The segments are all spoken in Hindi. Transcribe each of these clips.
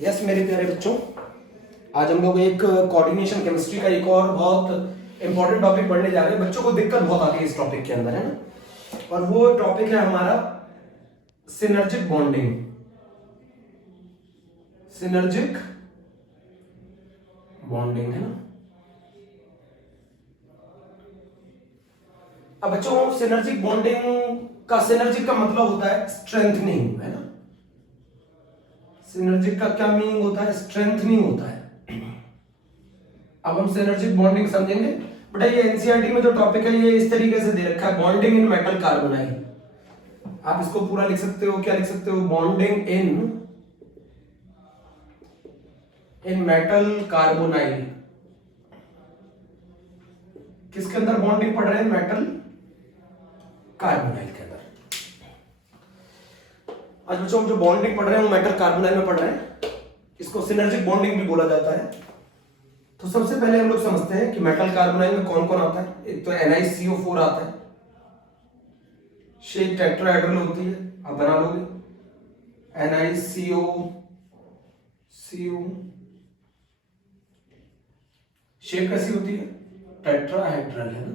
यस मेरे प्यारे बच्चों, आज हम लोग एक कोऑर्डिनेशन केमिस्ट्री का एक और बहुत इंपॉर्टेंट टॉपिक पढ़ने जा रहे हैं। बच्चों को दिक्कत बहुत आती है इस टॉपिक के अंदर, है ना। और वो टॉपिक है हमारा सिनर्जिक बॉन्डिंग। सिनर्जिक बॉन्डिंग, है ना। अब बच्चों, सिनर्जिक बॉन्डिंग का सिनर्जिक का मतलब होता है स्ट्रेंथनिंग, है ना। सिनर्जिक का क्या मीनिंग होता है? स्ट्रेंथनिंग होता है। अब हम सिनर्जिक बॉन्डिंग समझेंगे। बेटा ये एनसीईआरटी में जो टॉपिक है ये इस तरीके से दे रखा है, बॉन्डिंग इन मेटल कार्बोनाइल। आप इसको पूरा लिख सकते हो, क्या लिख सकते हो? Bonding in metal carbonyl. किसके अंदर बॉन्डिंग पढ़ रहे हैं? मेटल कार्बोनाइल के अंदर। आज बच्चों हम जो बॉन्डिंग पढ़ रहे हैं वो मेटल कार्बोनाइल में पढ़ रहे हैं। इसको सिनर्जिक बॉन्डिंग भी बोला जाता है। तो सबसे पहले हम लोग समझते हैं कि मेटल कार्बोनाइल में कौन कौन आता है। एक तो NiCO4 आता है, शेप टेट्राहेड्रल होती है, आप बना लोगे। NiCO शेप कैसी होती है? टेट्राहेड्रल, है ना।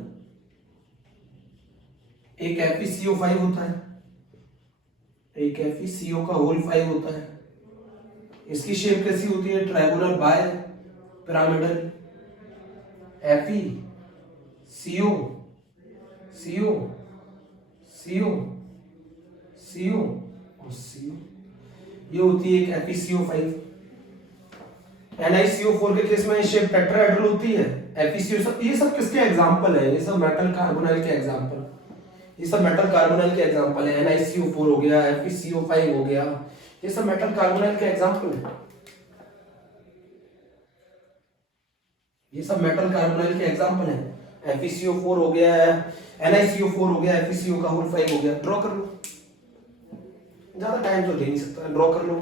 एक FeCO5 होता है, एक FeCO का होल 5 होता है। इसकी शेप कैसी होती है? Triangular bipyramidal. FeCO CO CO CO और CO, ये होती है एक FeCO5। NiCO4 के केस में शेप टेट्राहेड्रल होती है। FeCO सब, ये सब किसके एग्जांपल है? ये सब मेटल कार्बोनाइल के एग्जांपल, ये सब मेटल कार्बोनाइल के एग्जांपल है। NiCO4 हो गया, FeCO5 हो गया, ये सब मेटल कार्बोनाइल के एग्जांपल है। ये सब मेटल कार्बोनाइल के एग्जांपल है। FeCO4 हो गया, NiCO4 हो गया, FeCO का होल 5 हो गया। ड्रॉ कर लो, ज्यादा टाइम तो दे नहीं सकता, ड्रॉ कर लो।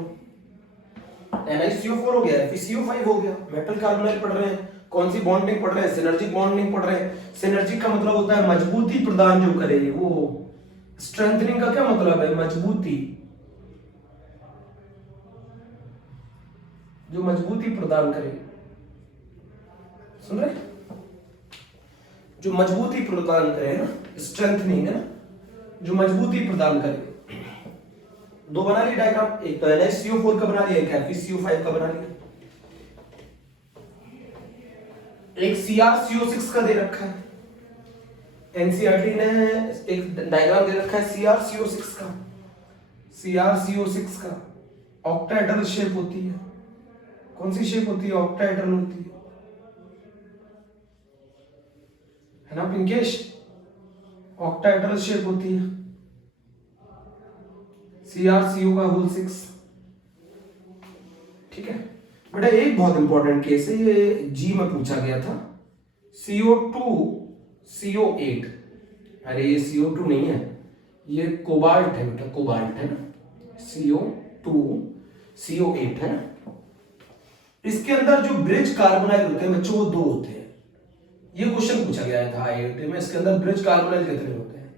NiCO4 हो गया, FeCO5 हो गया। मेटल कार्बोनाइल पढ़ रहे हैं, कौन सी बॉन्डिंग पढ़ रहे हैं? सिनर्जिक बॉन्डिंग पढ़ रहे हैं। सिनर्जिक का मतलब होता है मजबूती प्रदान जो करे वो। स्ट्रेंथनिंग का क्या मतलब है? मजबूती, जो मजबूती प्रदान करे। सुन रहे? जो मजबूती प्रदान करे ना, स्ट्रेंथनिंग, है ना, जो मजबूती प्रदान करे। दो बना ली डायग्राम, एक तो NiCO4 का बना लिया, एक FeCO5 का बना लिया। एक CrCO6 का दे रखा है। एनसीईआरटी ने एक डायग्राम दे रखा है CrCO6 का। CrCO6 का ऑक्टाहेड्रल शेप होती है। कौन सी शेप होती है? ऑक्टाहेड्रल होती है ना पिंकेश। ऑक्टाहेड्रल शेप होती है। CrCO का होल 6। ठीक है बेटा, एक बहुत इंपॉर्टेंट केस है, ये जी में पूछा गया था। CO2 CO8। अरे ये CO2 नहीं है, ये कोबाल्ट है बेटा, कोबाल्ट है ना। CO2 CO8 है ना। इसके अंदर जो ब्रिज कार्बोनाइल होते हैं बच्चों, वो दो होते हैं। ये क्वेश्चन पूछा गया था IIT में। इसके अंदर ब्रिज कार्बोनाइल कितने होते हैं?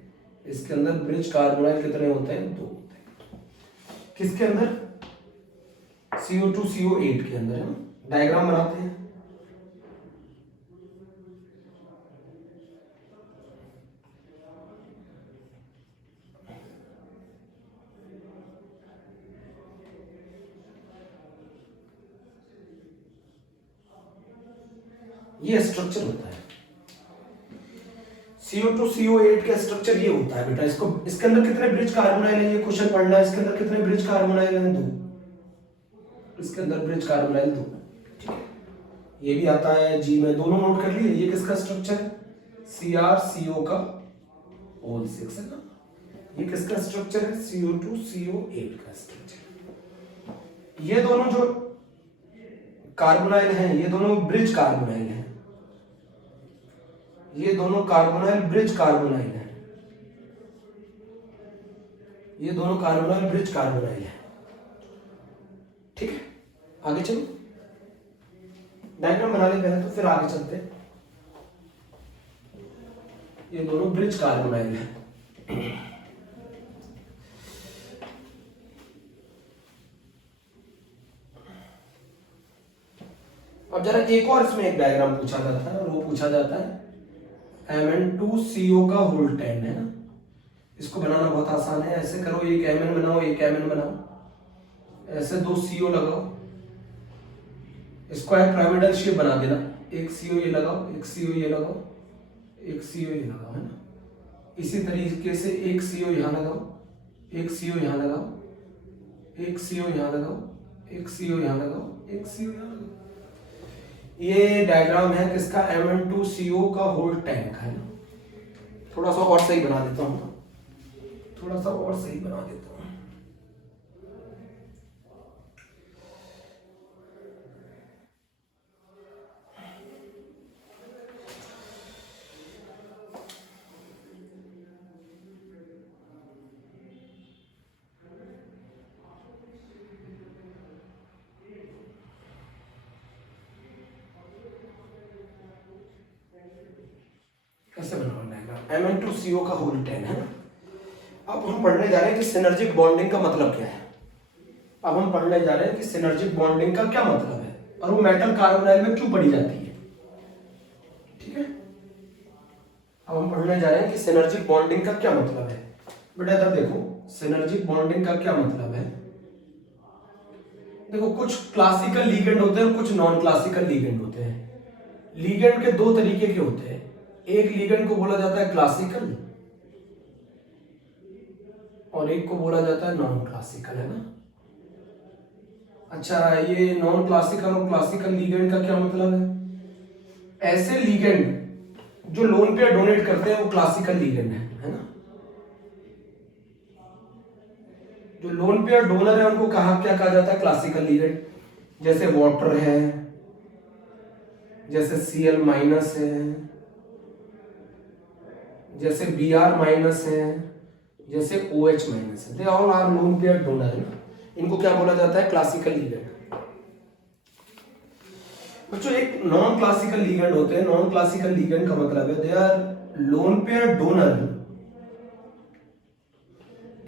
इसके अंदर ब्रिज कार्बोनाइल कितने होते हैं? दो होते हैं। किसके अंदर? CO2 CO8 के अंदर, है ना। डायग्राम बनाते हैं। ये स्ट्रक्चर होता है CO2 CO8 का स्ट्रक्चर ये होता है बेटा। इसको, इसके अंदर कितने ब्रिज कार्बोनाइल है ये क्वेश्चन पढ़ना है। इसके अंदर कितने ब्रिज कार्बोनाइल हैं? दो। इसके अंदर ब्रिज कार्बोनाइल दो। ठीक है, ये भी आता है जी में, दोनों नोट कर लिए। ये किसका स्ट्रक्चर है? CrCO का होल 6, है ना। ये किसका स्ट्रक्चर है? CO2 CO8 का स्ट्रक्चर। ये दोनों जो कार्बोनाइल हैं, ये दोनों ब्रिज कार्बोनाइल हैं। ये दोनों कार्बोनाइल ब्रिज कार्बोनाइल है। ये दोनों कार्बोनाइल ब्रिज कार्बोनाइल है। ठीक है, आगे चलो, डायग्राम बना ले पहले, तो फिर आगे चलते हैं। ये दोनों ब्रिज कार्बोनाइल है। अब जरा एक और इसमें एक डायग्राम पूछा जाता है, और वो पूछा जाता है Mn2CO का होल 10 है ना। इसको बनाना बहुत आसान है, ऐसे करो, एक Mn बनाओ, एक Mn बनाओ, ऐसे दो CO लगाओ, स्क्वायर पिरामिडल शेप बना देना, एक CO ये लगाओ, एक CO ये लगाओ, एक CO ये लगाओ, है ना। इसी तरीके से एक CO यहाँ लगाओ, एक CO यहाँ लगाओ, एक CO यहाँ लगाओ, एक CO यहाँ लगाओ, एक CO यहाँ लगाओ। ये डायग्राम है किसका, Mn2CO का होल टैंक है ना। थोड़ा सा और सही बना देता हूँ, थोड़ा सा और सही बना देता हूँ। कैसे बनाना डायग्राम, Mn2CO का होल 10 है ना। अब हम पढ़ने जा रहे हैं कि सिनर्जिक बॉन्डिंग का मतलब क्या है। अब हम पढ़ने जा रहे हैं कि सिनर्जिक बॉन्डिंग का क्या मतलब है, और वो मेटल कार्बोनाइल में क्यों पढ़ी जाती है। ठीक है, अब हम पढ़ने जा रहे हैं कि सिनर्जिक बॉन्डिंग का क्या मतलब है। बेटा इधर देखो, सिनर्जिक बॉन्डिंग का क्या मतलब है। देखो, कुछ क्लासिकल लीगेंड होते हैं, कुछ नॉन क्लासिकल लीगेंड होते हैं। लीगेंड के दो तरीके के होते हैं, एक लीगेंड को बोला जाता है क्लासिकल, और एक को बोला जाता है नॉन क्लासिकल, है ना। अच्छा, ये नॉन क्लासिकल और क्लासिकल लीगेंड का क्या मतलब है। ऐसे लीगेंड जो लोन पेयर डोनेट करते हैं वो क्लासिकल लीगेंड है ना। जो लोन पेयर डोनर है उनको क्या कहा जाता है, क्लासिकल लीगेंड। जैसे वाटर है, जैसे Cl माइनस है, जैसे Br माइनस है, जैसे OH माइनस है, they all are lone pair donor है ना। इनको क्या बोला जाता है, क्लासिकल लीगेंड। बच्चों, एक नॉन क्लासिकल लीगेंड होते हैं। नॉन क्लासिकल लीगेंड का मतलब है they are lone pair donor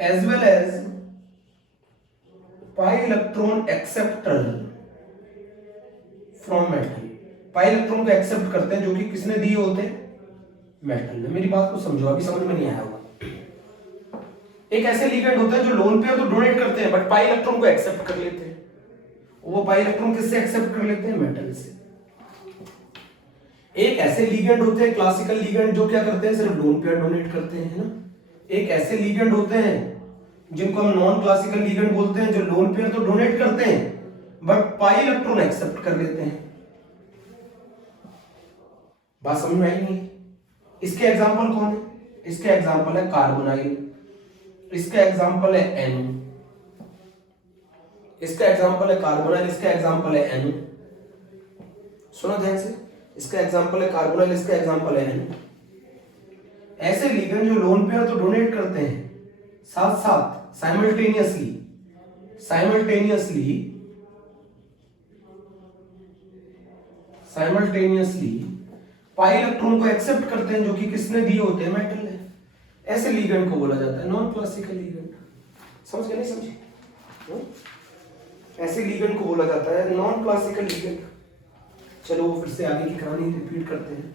as well as pi electron acceptor from metal. Pi electron को एक्सेप्ट करते हैं जो कि किसने दिए होते हैं, मेटल ने। मेरी बात को समझो, अभी समझ में नहीं आया होगा। एक ऐसे लीगेंड होते हैं जो लोन पेयर तो डोनेट करते हैं बट पाई इलेक्ट्रॉन को एक्सेप्ट कर लेते हैं। वो पाई इलेक्ट्रॉन किससे एक्सेप्ट कर लेते हैं, मेटल से। एक ऐसे लीगेंड होते हैं क्लासिकल लीगेंड जो क्या करते हैं, सिर्फ लोन पेयर डोनेट करते हैं, है ना। एक ऐसे लीगेंड होते हैं जिनको हम नॉन क्लासिकल लीगेंड बोलते हैं, जो लोन पेयर तो डोनेट करते हैं बट पाई इलेक्ट्रॉन एक्सेप्ट कर लेते हैं। बात समझ में आई नहीं। इसके एग्जांपल कौन है, इसके एग्जांपल है कार्बोनाइल, इसका एग्जांपल है एन, इसका एग्जांपल है कार्बोनाइल, इसका एग्जांपल है एन। सुना ध्यान से, इसका एग्जांपल है कार्बोनाइल, इसका एग्जांपल है एन। ऐसे लीगेंड जो लोन पेयर तो डोनेट करते हैं, साथ साथ साइमल्टेनियसली पाई इलेक्ट्रॉन को एक्सेप्ट करते हैं जो कि किसने दिए होते हैं, मेटल ने। ऐसे लीगेंड को बोला जाता है नॉन क्लासिकल लीगेंड। समझ गए, नहीं समझे। ऐसे लीगेंड को बोला जाता है नॉन क्लासिकल लीगेंड। चलो फिर से आगे की कहानी रिपीट करते हैं।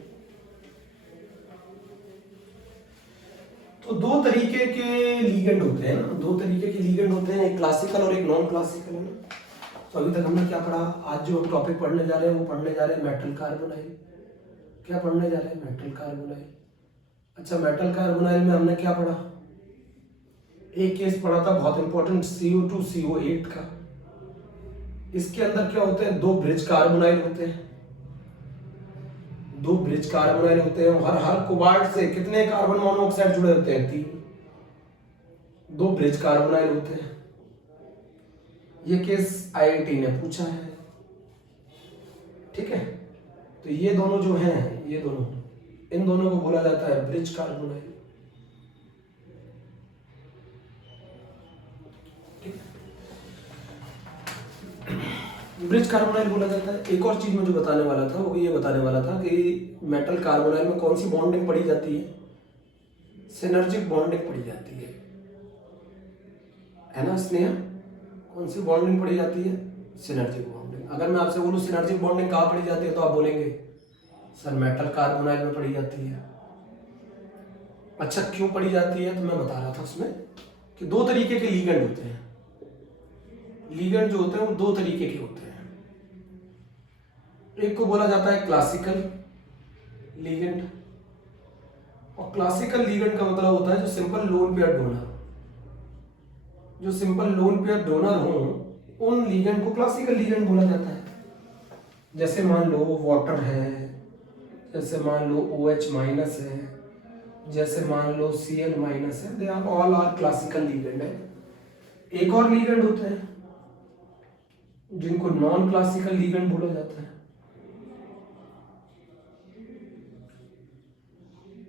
तो दो तरीके के लीगेंड होते हैं ना, दो तरीके के लीगेंड होते हैं, एक क्लासिकल और एक नॉन क्लासिकल, है ना। तो अभी तक हमने क्या पढ़ा, आज जो टॉपिक पढ़ने जा रहे हैं वो पढ़ने जा रहे हैं मेटल कार्बोनाइल। क्या पढ़ने जा रहे हैं, मेटल कार्बोनाइल। अच्छा, मेटल कार्बोनाइल में हमने क्या पढ़ा, एक केस पढ़ा था बहुत इंपॉर्टेंट, CO2CO8 का। इसके अंदर क्या होते हैं, दो ब्रिज कार्बोनाइल होते हैं, दो ब्रिज कार्बोनाइल होते हैं। हर कोबाल्ट से कितने कार्बन मोनोऑक्साइड जुड़े होते हैं, 3। दो ब्रिज कार्बोनाइल होते हैं। ये केस IIT ने पूछा है, ठीक है। तो ये दोनों जो हैं, ये दोनों, इन दोनों को बोला जाता है ब्रिज कार्बोनाइल। ब्रिज कार्बोनाइल बोला जाता है। एक और चीज मैं जो बताने वाला था वो ये बताने वाला था कि मेटल कार्बोनाइल में कौन सी बॉन्डिंग पढ़ी जाती है, सिनर्जिक बॉन्डिंग पढ़ी जाती है ना स्नेहा। कौन सी बॉन्डिंग पढ़ी जाती है, सिनर्जिक बॉन्डिंग। अगर मैं आपसे बोलूं सिनर्जिक बॉन्डिंग कहाँ पढ़ी जाती है तो आप बोलेंगे सर मेटल कार्बोनाइल में पढ़ी जाती है। अच्छा क्यों पढ़ी जाती है, तो मैं बता रहा था उसमें कि दो तरीके के लीगेंड होते हैं। लीगेंड जो होते हैं वो दो तरीके के होते हैं। एक को बोला जाता है क्लासिकल लीगेंड, और क्लासिकल लीगेंड का मतलब होता है जो सिंपल लोन पेयर डोनर, जो सिंपल लोन पेयर डोनर हो उन लीगेंड को क्लासिकल लीगेंड बोला जाता है। जैसे मान लो वाटर है, जैसे मान लो OH माइनस है, जैसे मान लो Cl माइनस है, they are all are classical ligand है। एक और लीगेंड होते हैं जिनको नॉन क्लासिकल लीगेंड बोला जाता है।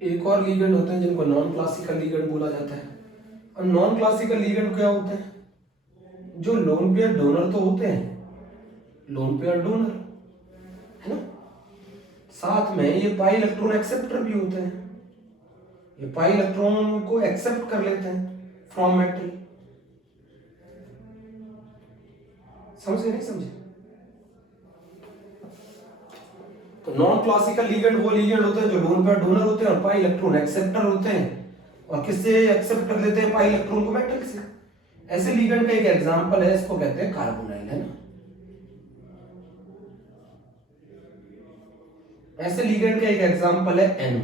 एक और लीगेंड होते हैं जिनको नॉन क्लासिकल लीगेंड बोला जाता है। और नॉन क्लासिकल लीगेंड क्या होते हैं, जो लोन पेयर डोनर तो होते हैं, लोन पेयर डोनर है ना, साथ में ये पाई इलेक्ट्रॉन एक्सेप्टर भी होते हैं। ये पाई इलेक्ट्रॉन को एक्सेप्ट कर लेते हैं फ्रॉम मेटल। समझे नहीं समझे? तो नॉन क्लासिकल लीगेंड वो लीगेंड होते हैं जो लोन पेयर डोनर होते हैं और पाई इलेक्ट्रॉन एक्सेप्टर होते हैं। और किससे एक्सेप्ट कर लेते हैं पाई इलेक्ट्रॉन को? मेटल से। ऐसे लीगेंड का एक एग्जांपल है, इसको कहते हैं कार्बोनाइल, है ना। ऐसे लीगेंड का एक एग्जांपल है एन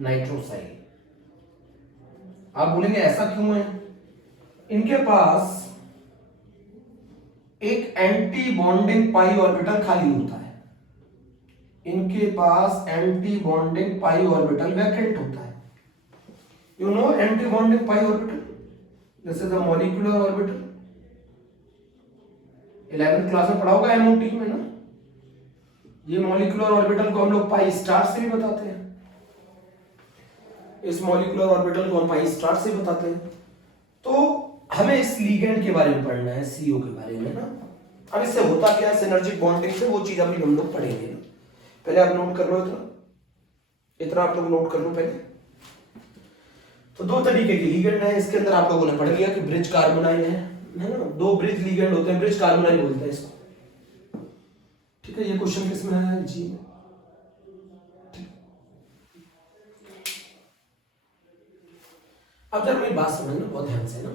नाइट्रोसाइल। आप बोलेंगे ऐसा क्यों है? इनके पास एक एंटी बॉन्डिंग पाई ऑर्बिटल खाली होता है। इनके पास antibonding pi orbital vacant होता है। You know antibonding pi orbital, this is the molecular orbital. 11th class में पढ़ा होगा MOT में ना। ये मॉलिक्यूलर ऑर्बिटल को हम लोग पाई स्टार से भी बताते हैं। इस मॉलिक्यूलर ऑर्बिटल को हम पाई स्टार से बताते हैं। तो हमें इस लीगेंड के बारे में पढ़ना है, CO के बारे में ना। अब इससे होता क्या है सिनर्जिक बॉन्डिंग से, वो चीज अभी हम लोग पढ़ेंगे ना। पहले आप नोट कर लो, इतना आप लोग नोट कर लो पहले। तो दो तरीके की लीगेंड है, इसके अंदर आप लोगों ने पढ़ लिया कि ब्रिज कार्बोनाइल है ना। दो ब्रिज लीगेंड होते हैं, ब्रिज कार्बोनाइल बोलते हैं इसको। ठीक है, ये क्वेश्चन किसमें है? जी में। अब जरा मेरी बात समझना बहुत ध्यान से ना।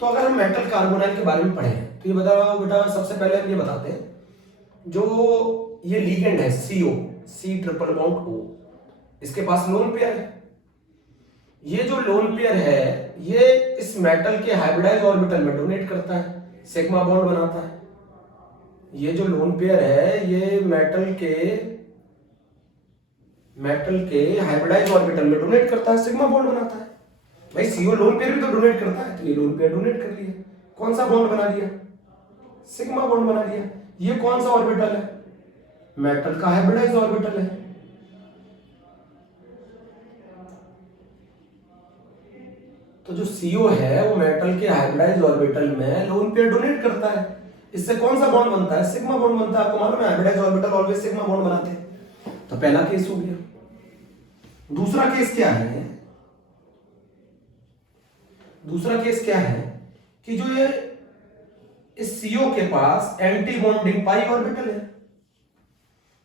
तो अगर हम मेटल कार्बोनाइल के बारे में पढ़े तो ये बता बेटा, सबसे पहले हम ये बताते हैं जो ये लीगेंड है CO, C triple bond O, इसके पास लोन पेयर है। ये जो लोन पेयर है ये इस मेटल के हाइब्रिडाइज ऑर्बिटल में डोनेट करता है, सिग्मा बॉन्ड बनाता है। ये जो लोन पेयर है ये मेटल के हाइब्रिडाइज ऑर्बिटल में डोनेट करता है, सिग्मा बॉन्ड बनाता है। भाई CO लोन पेयर भी तो डोनेट करता है, तो ये लोन पेयर डोनेट कर लिया। कौन सा बॉन्ड बना लिया? सिग्मा बॉन्ड बना लिया। ये कौन सा ऑर्बिटल है? मेटल का हाइब्रिडाइज ऑर्बिटल है। तो जो CO है वो मेटल के हाइब्रिडाइज ऑर्बिटल में लोन पेयर डोनेट करता है। इससे कौन सा बॉन्ड बनता है? सिग्मा बॉन्ड बनता है। आपको मालूम है hybridize orbital always sigma bond बनाते हैं। तो पहला केस हो गया। दूसरा केस क्या है? दूसरा केस क्या है कि जो ये इस CO के पास एंटी बॉन्डिंग पाई ऑर्बिटल है।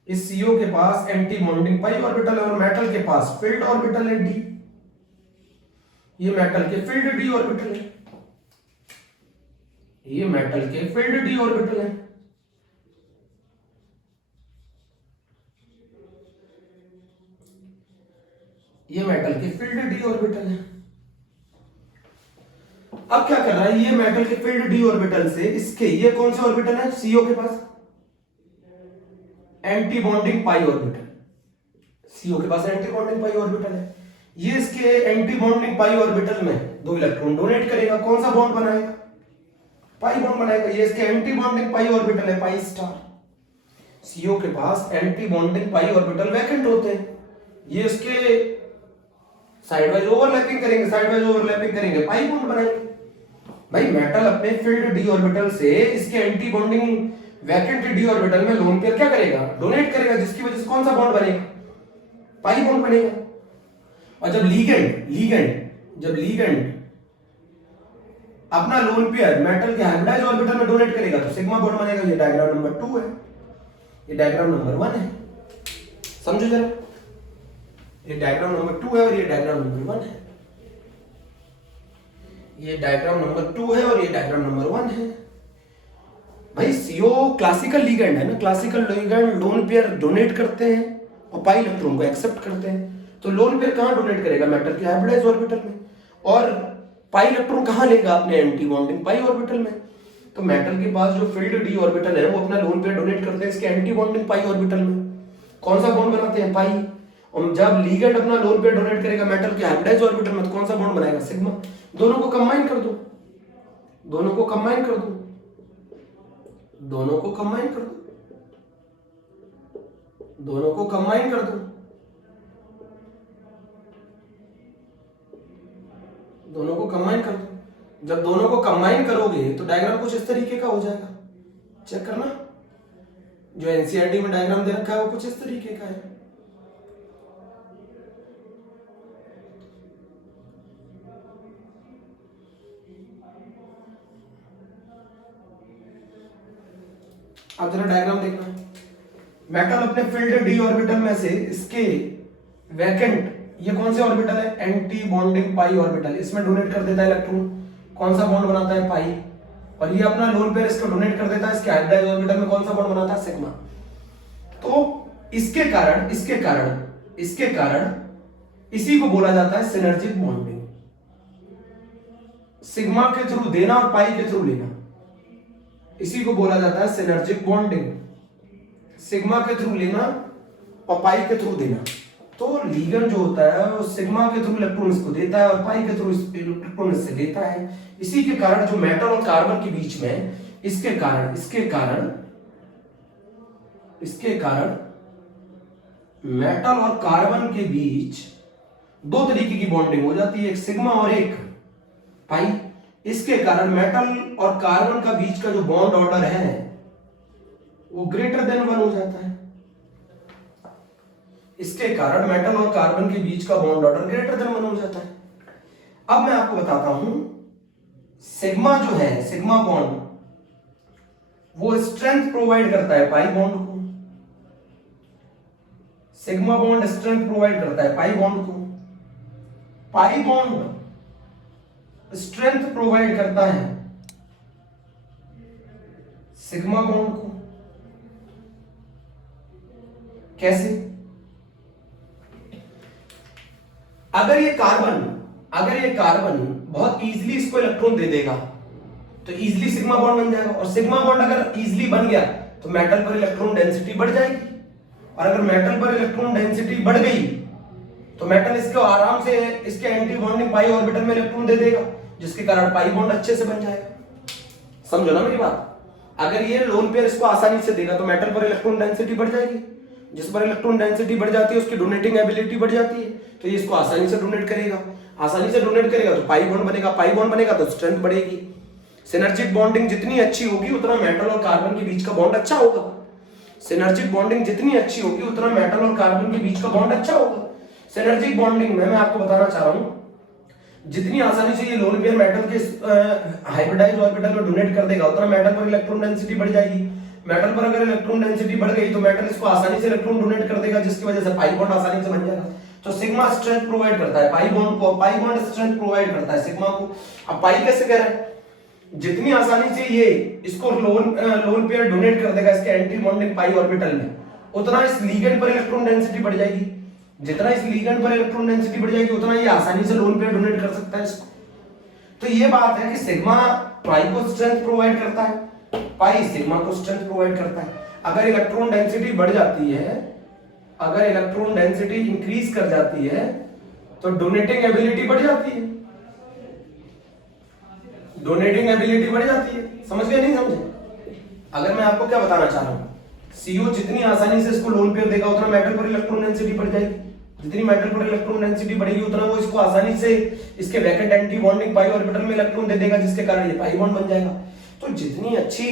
इस CO के पास एंटी बॉन्डिंग पाई ऑर्बिटल है और मेटल के पास फील्ड ऑर्बिटल है D। ये मेटल के फील्ड D ऑर्बिटल है। ये मेटल के फील्ड D ऑर्बिटल है। ये मेटल के फील्ड D ऑर्बिटल है। अब क्या कर रहा है ये मेटल के फील्ड D ऑर्बिटल से इसके ये कौन से ऑर्बिटल है CO के पास? Antibonding pi orbital. CO के पास एंटी बॉन्डिंग पाई ऑर्बिटल है। ये इसके एंटी बॉन्डिंग पाई ऑर्बिटल में दो इलेक्ट्रॉन डोनेट करेगा। कौन सा बॉन्ड बनाएगा? पाई बॉन्ड बनाएगा। ये इसके एंटी बॉन्डिंग पाई ऑर्बिटल है, पाई स्टार। CO के पास antibonding pi orbital vacant होते हैं। ये इसके साइडवाइज ओवरलैपिंग करेंगे, पाई बॉन्ड बनाएंगे। भाई मेटल अपने फील्ड D ऑर्बिटल से इसके anti bonding vacant D orbital में लोन पेयर क्या करेगा? डोनेट करेगा, जिसकी वजह से कौन सा बॉन्ड बनेगा? पाई बॉन्ड बनेगा। और जब लीगेंड अपना लोन पेयर मेटल के हाइब्रिडाइज ऑर्बिटल में डोनेट करेगा तो सिग्मा बॉन्ड बनेगा। ये डायग्राम नंबर 2 है, ये डायग्राम नंबर 1 है, समझो जरा। ये डायग्राम नंबर 2 है और ये डायग्राम नंबर 1 है। ये डायग्राम नंबर 2 है और ये डायग्राम नंबर 1 है। भाई सीओ क्लासिकल लिगेंड है ना, classical ligand lone pair donate करते हैं और पाई इलेक्ट्रॉन को एक्सेप्ट करते हैं। तो लोन पेयर कहां डोनेट करेगा? मेटल के हाइब्रिडाइज ऑर्बिटल में। और पाई इलेक्ट्रॉन कहां लेगा? अपने एंटी बॉन्डिंग पाई ऑर्बिटल में। तो मेटल के पास जो फिल्ड डी ऑर्बिटल है वो अपना लोन पेयर डोनेट करते हैं इसके एंटी बॉन्डिंग पाई ऑर्बिटल में। कौन सा बॉन्ड बनाते हैं? पाई। और जब लिगेंड अपना लोन पेयर डोनेट करेगा मेटल के हाइब्रिडाइज ऑर्बिटल में तो कौन सा बॉन्ड बनाएगा? सिग्मा। दोनों को कंबाइन कर दो, दोनों को कंबाइन कर दो, दोनों को कंबाइन कर दो, दोनों को कंबाइन कर दो, दोनों को कंबाइन कर दो। जब दोनों को कंबाइन करोगे तो डायग्राम कुछ इस तरीके का हो जाएगा। चेक करना, जो एनसीईआरटी में डायग्राम दे रखा है वो कुछ इस तरीके का है। आप जरा डायग्राम देखना। मेटल अपने फील्ड डी ऑर्बिटल में से इसके वैकेंट, ये कौन से ऑर्बिटल है? एंटी बॉन्डिंग पाई ऑर्बिटल, इसमें डोनेट कर देता है इलेक्ट्रॉन। कौन सा बॉन्ड बनाता है? पाई। और ये अपना लोन पेयर इसको डोनेट कर देता है इसके हाइब्रिडाइज ऑर्बिटल में। कौन सा बॉन्ड बनाता है? सिग्मा। तो इसके कारण इसी को बोला जाता है सिनर्जिक बॉन्डिंग। सिग्मा के थ्रू देना और पाई के थ्रू लेना, इसी को बोला जाता है सिनर्जिक बॉन्डिंग। सिग्मा के थ्रू लेना और पाई के थ्रू देना। तो लिगेंड जो होता है वो सिग्मा के थ्रू इलेक्ट्रॉन इसको देता है और पाई के थ्रू इलेक्ट्रॉन इससे लेता है। इसी के कारण जो मेटल और कार्बन के बीच में इसके कारण मेटल और कार्बन के बीच दो तरीके की बॉन्डिंग हो जाती है, एक सिग्मा और एक पाई। इसके कारण मेटल और कार्बन का बीच का जो बॉन्ड ऑर्डर है वो ग्रेटर देन 1 हो जाता है। इसके कारण मेटल और कार्बन के बीच का बॉन्ड ऑर्डर ग्रेटर देन 1 हो जाता है। अब मैं आपको बताता हूं, सिग्मा जो है, सिग्मा बॉन्ड वो स्ट्रेंथ प्रोवाइड करता है पाई बॉन्ड को। सिग्मा बॉन्ड स्ट्रेंथ प्रोवाइड करता है पाई बॉन्ड को। पाई बॉन्ड स्ट्रेंथ प्रोवाइड करता है सिग्मा बॉन्ड को। कैसे? अगर ये कार्बन बहुत इजीली इसको इलेक्ट्रॉन दे देगा तो इजीली सिग्मा बॉन्ड बन जाएगा। और सिग्मा बॉन्ड अगर इजीली बन गया तो मेटल पर इलेक्ट्रॉन डेंसिटी बढ़ जाएगी। और अगर मेटल पर इलेक्ट्रॉन डेंसिटी बढ़ गई तो मेटल इसको आराम से इसके एंटी बॉन्डिंग पाई ऑर्बिटल में इलेक्ट्रॉन दे देगा, जिसके कारण पाई बॉन्ड अच्छे से बन जाएगा। समझो ना मेरी बात। अगर ये लोन पेयर इसको आसानी से देगा तो मेटल पर इलेक्ट्रॉन डेंसिटी बढ़ जाएगी। जिस पर इलेक्ट्रॉन डेंसिटी बढ़ जाती है उसकी डोनेटिंग एबिलिटी बढ़ जाती है, तो ये इसको आसानी से डोनेट करेगा। आसानी से डोनेट करेगा तो पाई बॉन्ड बनेगा, पाई बॉन्ड बनेगा तो स्ट्रेंथ बढ़ेगी। सिनर्जिक बॉन्डिंग जितनी अच्छी होगी उतना मेटल और कार्बन के बीच का बॉन्ड अच्छा होगा। सिनर्जिक बॉन्डिंग जितनी अच्छी होगी उतना मेटल और कार्बन के बीच का बॉन्ड अच्छा होगा। सिनर्जिक बॉन्डिंग में मैं आपको बताना चाह रहा हूं, जितनी आसानी से ये लोन पेयर मेटल के हाइब्रिडाइज ऑर्बिटल में डोनेट कर देगा उतना मेटल पर इलेक्ट्रॉन डेंसिटी बढ़ जाएगी। मेटल पर अगर इलेक्ट्रॉन डेंसिटी बढ़ गई तो मेटल इसको आसानी से इलेक्ट्रॉन डोनेट कर देगा, जिसकी वजह से पाई बॉन्ड आसानी से बन जाएगा। तो सिग्मा स्ट्रेंथ प्रोवाइड करता है पाई बॉन्ड को, पाई बॉन्ड स्ट्रेंथ प्रोवाइड करता है सिग्मा को। अब पाई कैसे कह रहा है? जितनी आसानी से ये इसको लोन पेयर डोनेट कर देगा इसके एंटी बॉन्डिंग पाई ऑर्बिटल में, उतना इस लिगेंड पर इलेक्ट्रॉन डेंसिटी बढ़ जाएगी। जितना इस लिगेंड पर इलेक्ट्रॉन डेंसिटी बढ़ जाएगी उतना ये आसानी से लोन पेयर डोनेट कर सकता है इसको। तो ये बात है कि सिग्मा पाई को स्ट्रेंथ प्रोवाइड करता है, पाई सिग्मा को स्ट्रेंथ प्रोवाइड करता है। अगर इलेक्ट्रॉन डेंसिटी बढ़ जाती है, अगर इलेक्ट्रॉन डेंसिटी इंक्रीज कर जाती है तो डोनेटिंग एबिलिटी बढ़ जाती है। डोनेटिंग एबिलिटी बढ़ जाती है। समझ गए नहीं समझे? अगर मैं आपको क्या बताना चाह रहा हूं, सीओ जितनी आसानी से इसको लोन पेयर देगा उतना मेटल पर इलेक्ट्रॉन डेंसिटी बढ़ जाएगी। जितनी मेटल पर इलेक्ट्रॉन डेंसिटी बढ़ेगी उतना वो इसको आसानी से इसके vacant anti bonding pi orbital में इलेक्ट्रॉन दे देगा, जिसके कारण ये पाई बॉन्ड बन जाएगा। तो जितनी अच्छी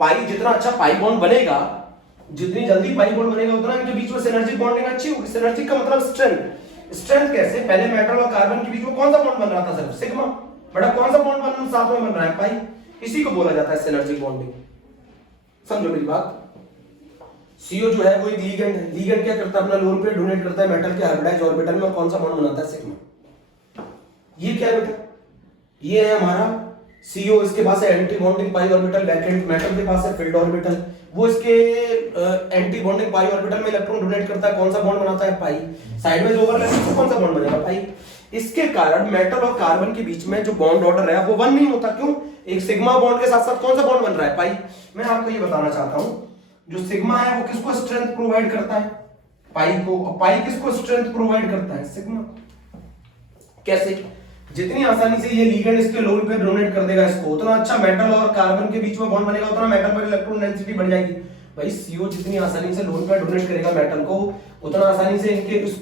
पाई, जितना अच्छा पाई बॉन्ड बनेगा, जितनी जल्दी पाई बॉन्ड बनेगा उतना इनके बीच में सिनर्जिक बॉन्डिंग अच्छी होगी। सिनर्जिक का मतलब स्ट्रेंथ। स्ट्रेंथ कैसे? पहले मेटल और कार्बन के बीच में कौन सा बॉन्ड बन रहा था? सिर्फ सिग्मा। बेटा कौन सा बॉन्ड साथ में बन रहा है? पाई। इसी को बोला जाता है सिनर्जिक बॉन्डिंग। समझो मेरी बात। CO जो है वो एक लीगेंड है। लीगेंड क्या करता है? अपना लोन पेयर डोनेट करता है मेटल के हाइब्रिडाइज्ड ऑर्बिटल में, कौन सा बॉन्ड बनाता है? सिग्मा। ये क्या है बेटा? ये है हमारा CO, इसके पास है anti bonding pi orbital vacant, metal के पास है फील्ड ऑर्बिटल, वो इसके एंटी बॉन्डिंग पाई ऑर्बिटल में इलेक्ट्रॉन डोनेट करता है, कौन सा बॉन्ड बनाता है? पाई। साइडवेज ओवरलैप से कौन सा बॉन्ड बनेगा? पाई। इसके कारण मेटल और कार्बन के बीच में जो बॉन्ड ऑर्डर है वो वन नहीं होता। क्यों? एक सिग्मा बॉन्ड के साथ साथ कौन सा बॉन्ड बन रहा है? पाई। मैं आपको ये बताना चाहता हूं, जो सिग्मा है वो किसको स्ट्रेंथ प्रोवाइड करता है? पाई को। पाई किसको स्ट्रेंथ प्रोवाइड करता है? सिग्मा। कैसे? जितनी आसानी से ये लीगेंड इसके लोन पे डोनेट कर देगा इसको, उतना अच्छा मेटल और कार्बन के बीच में बॉन्ड बनेगा, उतना मेटल पर इलेक्ट्रॉन डेंसिटी बढ़ जाएगी। भाई CO जितनी आसानी से लोन पे डोनेट करेगा मेटल को, उतना आसानी से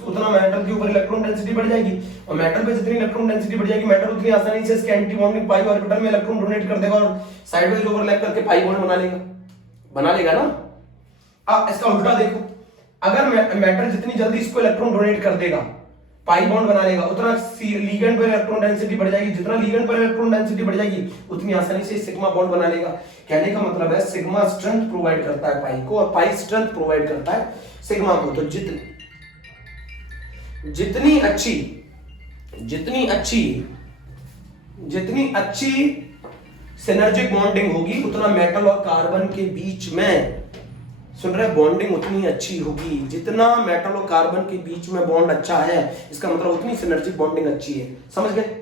उतना मेटल के ऊपर इलेक्ट्रॉन डेंसिटी बढ़ जाएगी, और मेटल पे जितनी इलेक्ट्रॉन डेंसिटी बढ़ जाएगी, मेटल उतनी आसानी से इसके एंटी बॉन्डिंग पाई ऑर्बिटल में इलेक्ट्रॉन डोनेट कर देगा और साइडवेज ओवरलैप करके पाई बॉन्ड बना लेगा ना। अब इसका उल्टा देखो, अगर मेटल जितनी जल्दी इसको इलेक्ट्रॉन डोनेट कर देगा, पाई बॉन्ड बना लेगा, उतना लीगेंड पर इलेक्ट्रॉन डेंसिटी बढ़ जाएगी, जितना लीगेंड पर इलेक्ट्रॉन डेंसिटी बढ़ जाएगी उतनी आसानी से सिग्मा बॉन्ड बना लेगा। कहने का मतलब है सिग्मा स्ट्रेंथ प्रोवाइड करता है पाई को, और पाई स्ट्रेंथ प्रोवाइड करता है सिग्मा को। तो जितनी अच्छी सिनर्जिक बॉन्डिंग होगी, उतना मेटल और कार्बन के बीच में, सुन रहे, बॉन्डिंग उतनी अच्छी होगी। जितना मेटल और कार्बन के बीच में बॉन्ड अच्छा है, इसका मतलब उतनी सिनर्जिक बॉन्डिंग अच्छी है। समझ गए?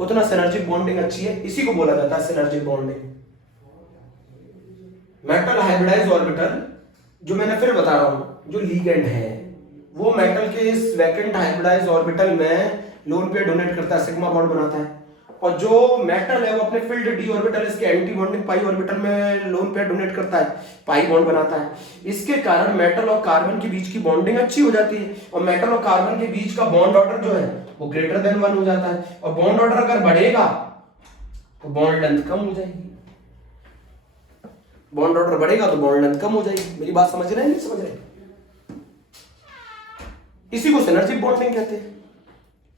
उतना सिनर्जिक बॉन्डिंग अच्छी है, इसी को बोला जाता है synergic bonding. Metal hybridised orbital, जो मैंने फिर बता रहा हूं, जो लीगेंड है वो मेटल के इस वैकेंट हाइब्रिडाइज्ड ऑर्बिटल में लोन पेयर डोनेट करता है, सिग्मा बॉन्ड बनाता है, और जो मेटल है वो अपने फील्ड डी ऑर्बिटल, इसके एंटी बॉन्डिंग पाई ऑर्बिटल में लोन पेयर डोनेट करता है, पाई बॉन्ड बनाता है। इसके कारण मेटल और कार्बन के बीच की बॉन्डिंग अच्छी हो जाती है, और मेटल और कार्बन के बीच का बॉन्ड ऑर्डर जो है वो ग्रेटर देन 1 हो जाता है, और बॉन्ड ऑर्डर अगर बढ़ेगा तो बॉन्ड लेंथ कम हो जाएगी। बॉन्ड ऑर्डर बढ़ेगा तो बॉन्ड लेंथ कम हो जाएगी। मेरी बात समझ रहे हैं? नहीं समझ रहे? इसी को सिनर्जिक बॉन्डिंग कहते हैं।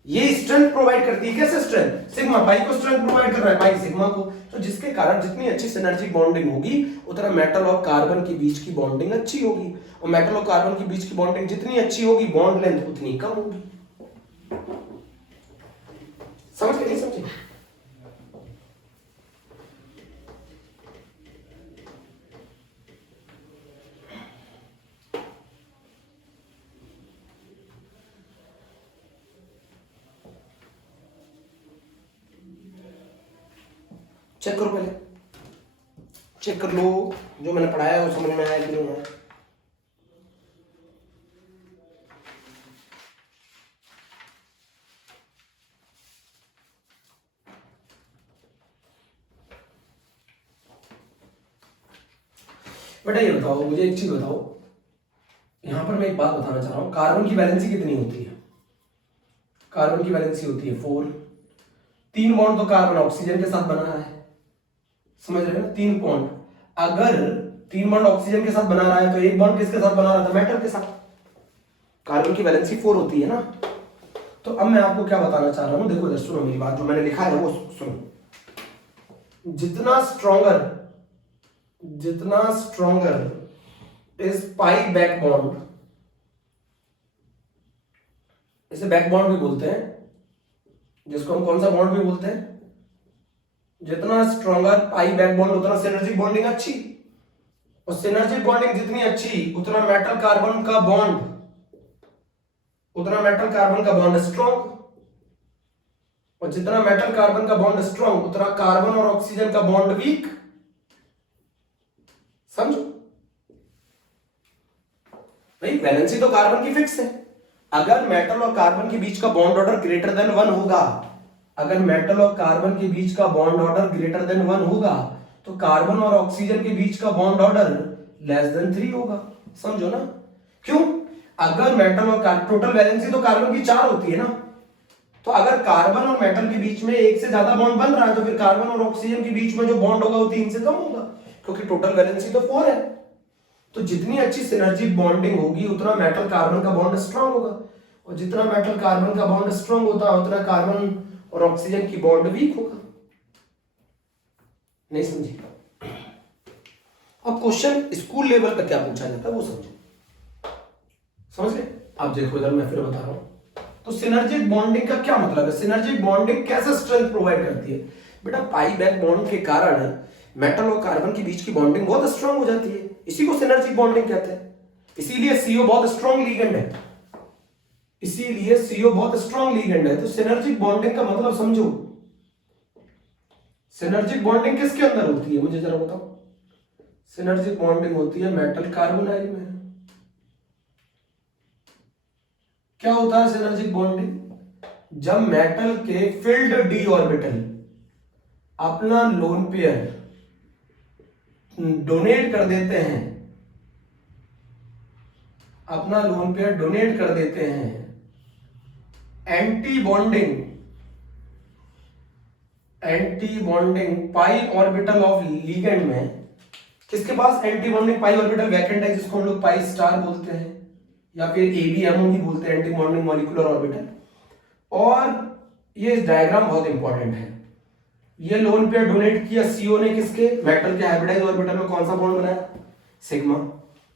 ये स्ट्रेंथ प्रोवाइड करती है। कैसे स्ट्रेंथ? सिग्मा पाई को स्ट्रेंथ प्रोवाइड कर रहा है, पाई सिग्मा को। तो जिसके कारण जितनी अच्छी सिनर्जिक बॉन्डिंग होगी, उतना मेटल और कार्बन के बीच की बॉन्डिंग अच्छी होगी, और मेटल और कार्बन के बीच की बॉन्डिंग जितनी अच्छी होगी, बॉन्ड लेंथ उतनी कम होगी। समझ के नहीं समझे? चेक करो, पहले चेक कर लो जो मैंने पढ़ाया है वो समझ में आया कि नहीं आया। बेटा ये बताओ, मुझे एक चीज बताओ, यहां पर मैं एक बात बताना चाह रहा हूं। कार्बन की वैलेंसी कितनी होती है? कार्बन की वैलेंसी होती है 4। 3 बॉन्ड तो कार्बन ऑक्सीजन के साथ बना रहा है, समझ रहे हो ना? 3 बॉन्ड, अगर 3 बॉन्ड ऑक्सीजन के साथ बना रहा है तो 1 बॉन्ड किसके साथ बना रहा था? मेटल के साथ। कार्बन की वैलेंसी 4 होती है ना। तो अब मैं आपको क्या बताना चाह रहा हूं, देखो जरा सुनो मेरी बात, जो मैंने लिखा है वो सुनो। जितना stronger is pi back bond, इसे बैक बॉन्ड भी बोलते हैं, जिसको हम कौन सा बॉन्ड भी बोलते हैं? जितना स्ट्रॉन्गर पाई बैक बॉन्ड, उतना सिनर्जिक बॉन्डिंग अच्छी, और सिनर्जिक बॉन्डिंग जितनी अच्छी, उतना मेटल कार्बन का बॉन्ड स्ट्रॉन्ग, और जितना मेटल कार्बन का बॉन्ड स्ट्रॉन्ग, उतना कार्बन और ऑक्सीजन का बॉन्ड वीक। समझो भाई, वैलेंसी तो कार्बन की फिक्स है। अगर मेटल और कार्बन के बीच का बॉन्ड ऑर्डर ग्रेटर देन 1 होगा, अगर मेटल और कार्बन के बीच का बॉन्ड ऑर्डर ग्रेटर देन 1 होगा, तो कार्बन और ऑक्सीजन के बीच का बॉन्ड ऑर्डर लेस देन 3 होगा। समझो ना? क्यों? अगर मेटल और टोटल वैलेंसी तो कार्बन की 4 होती है ना, तो अगर कार्बन और मेटल के बीच में एक से ज्यादा बॉन्ड बन रहा है, तो फिर कार्बन और ऑक्सीजन के बीच में जो बॉन्ड होगा वो 3 से कम होगा, क्योंकि टोटल वैलेंसी तो 4 है। तो जितनी अच्छी सिनर्जिक बॉन्डिंग होगी, उतना मेटल कार्बन का बॉन्ड स्ट्रांग होगा, और जितना मेटल कार्बन का बॉन्ड स्ट्रांग होता है, उतना कार्बन और ऑक्सीजन की बॉन्ड वीक होगा। नहीं समझे? अब क्वेश्चन स्कूल लेवल पे क्या पूछा जाता है वो समझो, समझ गए? अब देखो इधर मैं फिर बता रहा हूं, तो सिनर्जिक बॉन्डिंग का क्या मतलब है? सिनर्जिक बॉन्डिंग कैसे स्ट्रेंथ प्रोवाइड करती है? बेटा पाई बैक बॉन्ड के कारण मेटल और कार्बन के बीच की बॉन्डिंग बहुत स्ट्रांग हो जाती है, इसी को सिनर्जिक बॉन्डिंग कहते हैं। इसीलिए सीओ बहुत स्ट्रांग लीगेंड है, इसीलिए सीओ बहुत स्ट्रांग लीगेंड है। तो सिनर्जिक बॉन्डिंग का मतलब समझो, सिनर्जिक बॉन्डिंग किसके अंदर होती है मुझे जरा बताओ? सिनर्जिक बॉन्डिंग होती है मेटल कार्बन आयन में। क्या होता है सिनर्जिक बॉन्डिंग? जब मेटल के फिल्ड डी ऑर्बिटल अपना लोन पेयर डोनेट कर देते हैं, अपना लोन पेयर डोनेट कर देते हैं antibonding pi orbital of ligand में। किसके पास antibonding pi orbital vacant है, जिसको हम लोग पाई स्टार बोलते हैं या फिर एबीएमओ भी बोलते हैं, एंटी बॉन्डिंग मॉलिक्यूलर ऑर्बिटल। और ये डायग्राम बहुत इंपॉर्टेंट है। ये लोन पेयर डोनेट किया सीओ ने किसके? मेटल के हाइब्रिडाइज ऑर्बिटल में कौन सा बॉन्ड बनाया? सिग्मा।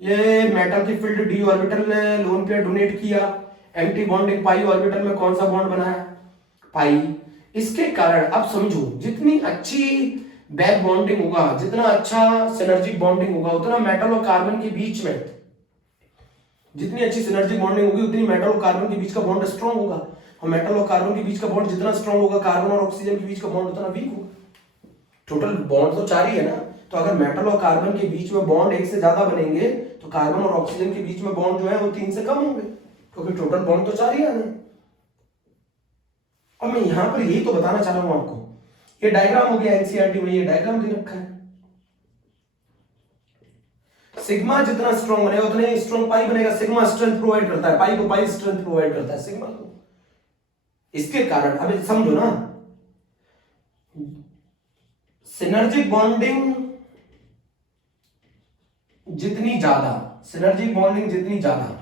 ये मेटल की फील्ड डी ऑर्बिटल ने लोन पेयर डोनेट किया, एंटी बॉन्डिंग पाई ऑर्बिटल में कौन सा बॉन्ड बनाया? पाई। इसके कारण अब समझो, जितनी अच्छी बैक बॉन्डिंग होगा, जितना अच्छा सिनर्जिक बॉन्डिंग होगा, उतना मेटल और कार्बन के बीच में, जितनी अच्छी सिनर्जिक बॉन्डिंग होगी उतनी मेटल और कार्बन के बीच का बॉन्ड स्ट्रांग होगा। और मेटल और कार्बन के बीच का बॉन्ड जितना स्ट्रांग होगा, कार्बन और ऑक्सीजन के बीच का बॉन्ड उतना वीक होगा। टोटल बॉन्ड तो 4 ही है ना, तो अगर मेटल और कार्बन के बीच में बॉन्ड 1 से ज्यादा बनेंगे तो कार्बन और ऑक्सीजन के बीच में बॉन्ड जो है वो 3 से कम होंगे, क्योंकि टोटल बॉन्ड तो 4 ही आने। और मैं यहां पर यही तो बताना चाह रहा हूं आपको। ये डायग्राम हो गया एनसीईआरटी में, ये डायग्राम दे रखा है। सिग्मा जितना स्ट्रांग बनेगा उतने स्ट्रांग पाई बनेगा। सिग्मा स्ट्रेंथ प्रोवाइड करता है, पाई को पाई स्ट्रेंथ प्रोवाइड करता है सिग्मा को। इसके कारण अब समझो ना, सिनर्जिक बॉन्डिंग जितनी ज्यादा, सिनर्जिक बॉन्डिंग जितनी ज्यादा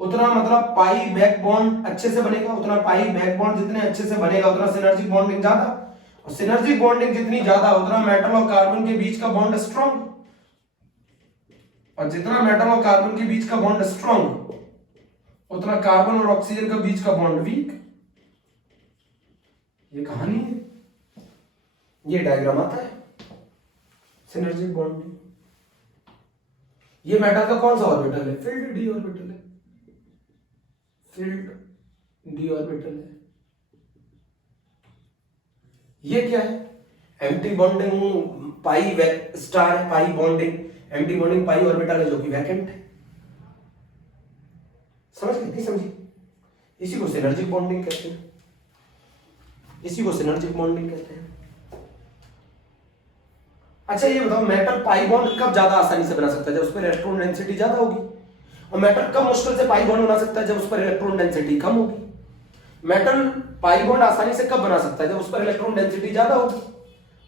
उतना मतलब पाई बैक बॉन्ड अच्छे से बनेगा, उतना पाई बैक बॉन्ड जितने अच्छे से बनेगा उतना सिनर्जिक बॉन्डिंग ज्यादा, और सिनर्जिक बॉन्डिंग जितनी ज्यादा उतना मेटल और कार्बन के बीच का बॉन्ड स्ट्रांग, और जितना मेटल और कार्बन के बीच का बॉन्ड स्ट्रांग उतना कार्बन और ऑक्सीजन के बीच का बॉन्ड वीक। ये कहानी है, ये डायग्राम आता है सिनर्जिक बॉन्डिंग। ये मेटल का कौन सा ऑर्बिटल है? फील्ड डी ऑर्बिटल है, फील्ड डी ऑर्बिटल है। ये क्या है? एम्प्टी बॉन्डिंग पाई स्टार है, pi bonding empty bonding pi orbital है जो कि वैकेंट है। समझ गए? नहीं समझी? इसी को सिनर्जिक बॉन्डिंग कहते हैं, इसी को सिनर्जिक बॉन्डिंग कहते हैं। अच्छा ये बताओ, मेटल पाई बॉन्ड कब ज्यादा आसानी से बना सकता है? जब उस पर इलेक्ट्रॉन डेंसिटी ज्यादा होगी। और मेटल कब मुश्किल से पाई बॉन्ड बना सकता है? जब उस पर इलेक्ट्रॉन डेंसिटी कम होगी। मेटल पाई बॉन्ड आसानी से कब बना सकता है? जब उस पर इलेक्ट्रॉन डेंसिटी ज्यादा होगी।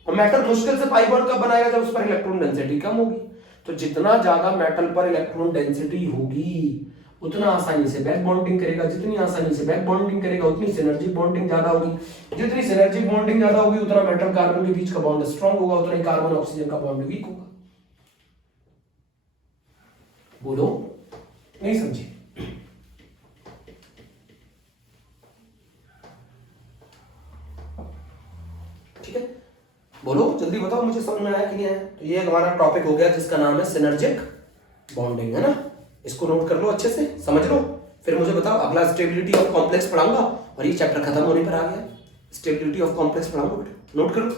और मेटल मुश्किल से पाई बॉन्ड कब बनाएगा? जब उस पर इलेक्ट्रॉन डेंसिटी कम होगी। तो जितना ज्यादा मेटल पर इलेक्ट्रॉन डेंसिटी होगी उतना आसानी से बैक बॉन्डिंग करेगा, जितनी आसानी से बैक बॉन्डिंग करेगा उतनी सिनर्जिक बॉन्डिंग ज्यादा होगी, जितनी सिनर्जिक बॉन्डिंग ज्यादा होगी उतना मेटल कार्बन के बीच का बॉन्ड स्ट्रांग होगा, उतना ही कार्बन ऑक्सीजन का बॉन्ड वीक होगा। बोलो, नहीं समझे? ठीक है, बोलो जल्दी बताओ, मुझे समझ में आया कि नहीं आया? तो ये हमारा टॉपिक हो गया जिसका नाम है सिनर्जिक बॉन्डिंग, है ना? इसको नोट कर लो, अच्छे से समझ लो, फिर मुझे बताओ। अगला स्टेबिलिटी ऑफ कॉम्प्लेक्स पढ़ाऊंगा और ये चैप्टर खत्म होने पर आ गया। स्टेबिलिटी ऑफ कॉम्प्लेक्स पढ़ाऊंगा बेटा, नोट करो।